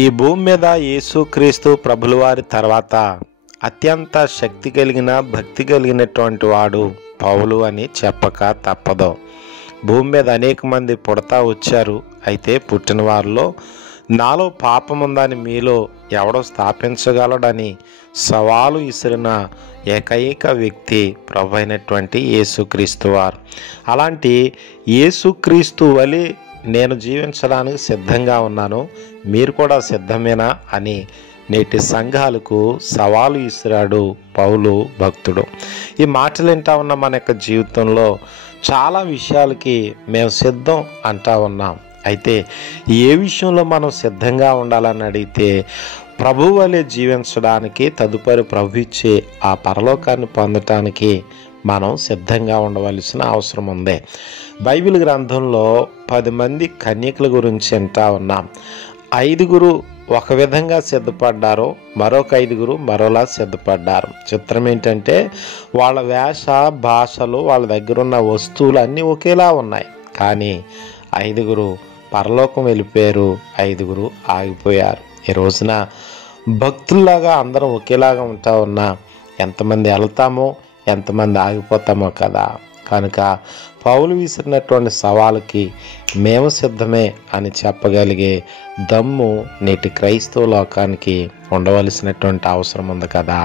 ఈ భూమి మీద యేసుక్రీస్తు ప్రభులవారి తర్వాత అత్యంత శక్తి కలిగిన భక్తి కలిగినటువంటి వాడు పౌలు అని చెప్పక తప్పదు. భూమి మీద అనేక మంది పుడతా వచ్చారు. అయితే పుట్టిన వారిలో నాలో పాపముందని మీలో ఎవడో స్థాపించగలడని సవాలు విసిరిన ఏకైక వ్యక్తి ప్రభు అయినటువంటి యేసుక్రీస్తు వారు. అలాంటి యేసుక్రీస్తు వలె నేను జీవించడానికి సిద్ధంగా ఉన్నాను, మీరు కూడా సిద్ధమేనా అని నేటి సంఘాలకు సవాలు ఇస్తున్నాడు పౌలు భక్తుడు. ఈ మాటలు వింటా ఉన్న మన యొక్క జీవితంలో చాలా విషయాలకి మేము సిద్ధం అంటా ఉన్నాం. అయితే ఏ విషయంలో మనం సిద్ధంగా ఉండాలని అడిగితే ప్రభు వలె జీవించడానికి, తదుపరి ప్రభు ఇచ్చే ఆ పరలోకాన్ని పొందటానికి మనం సిద్ధంగా ఉండవలసిన అవసరం ఉంది. బైబిల్ గ్రంథంలో 10 మంది కన్యకుల గురించి వింటా ఉన్నాం. 5 ఒక విధంగా సిద్ధపడ్డారు, మరొక 5 మరోలా సిద్ధపడ్డారు. చిత్రం ఏంటంటే వాళ్ళ వేష భాషలు, వాళ్ళ దగ్గర ఉన్న వస్తువులు అన్నీ ఒకేలా ఉన్నాయి. కానీ 5 పరలోకం వెళ్ళిపోయారు, 5 ఆగిపోయారు. ఈ రోజున భక్తుల్లాగా అందరం ఒకేలాగా ఉంటా ఉన్నా ఎంతమంది వెళ్తామో ఎంతమంది ఆగిపోతామో కదా. కనుక పౌలు విసిరినటువంటి సవాలుకి మేము సిద్ధమే అని చెప్పగలిగే దమ్ము నేటి క్రైస్తవ లోకానికి ఉండవలసినటువంటి అవసరం ఉంది కదా.